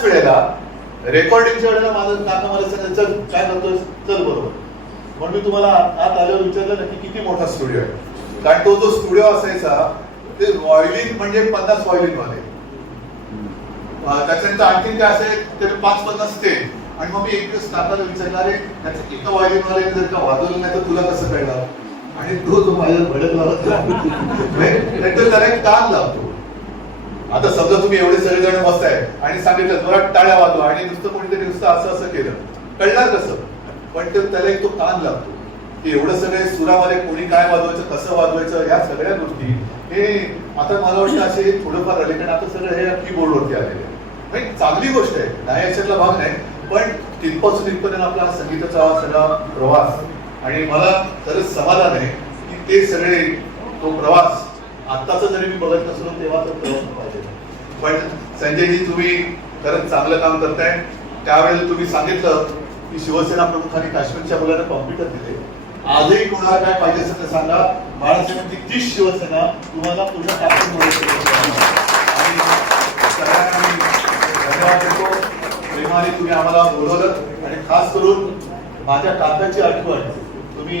त्याच वेळेला रेकॉर्डिंगच्या वेळेला माझं काका मला सांगितलं चल काय करतोय चल बरोबर. म्हणून मी तुम्हाला आत आल्यावर विचारलं ना की किती मोठा स्टुडिओ आहे. कारण तो जो स्टुडिओ असायचा ते व्हायोलिन म्हणजे पन्नास व्हायोलिन वाले. त्याच्यानंतर आणखीन काय असेल तर पाच पन्नास स्टेज आणि मग मी एक दिवस काकाला विचारणार अरे त्याचं एका व्हायोलिन वाले जर का वाजवलं नाही तर तुला कसं कळणार? आणि तो जो माझ्या भडकला होता त्याला एक ताण आता समजा तुम्ही एवढे सगळे जण बसताय आणि सांगितलं जोरात टाळ्या वाजवा. आणि नुसतं कोणीतरी नुसतं असं असं केलं. कळणार कसं? पण ते त्याला एक तो कान लागतो. की एवढं सगळे सुरामध्ये कोणी काय वाजवायचं कसं वाजवायचं या सगळ्या गोष्टी हे आता मला वाटतं असे थोडंफार आले. कारण आता सगळं हे कीबोर्डवरती आलेले आहे. म्हणजे चांगली गोष्ट आहे. नाही याच्यातला भाग नाही. पण तिथपासून तिथपर्यंत आपला हा संगीताचा सगळा प्रवास आणि मला खरंच समाधान आहे की ते सगळे तो प्रवास आत्ताचं जरी मी बघत नसलो तेव्हा तर पाहिजे. पण संजयजी तुम्ही खरंच चांगलं काम करताय. त्यावेळेला तुम्ही सांगितलं की शिवसेना प्रमुखांनी काश्मीरच्या मुलांना कॉम्प्युटर दिले. आजही कोणाला काय पाहिजे असेल तर सांगा. महाराष्ट्रामध्ये तीच शिवसेना तुम्हाला पुन्हा टाकून आणि धन्यवाद देतो. प्रेमाने तुम्ही आम्हाला बोलवलं. आणि खास करून माझ्या काकाची आठवण तुम्ही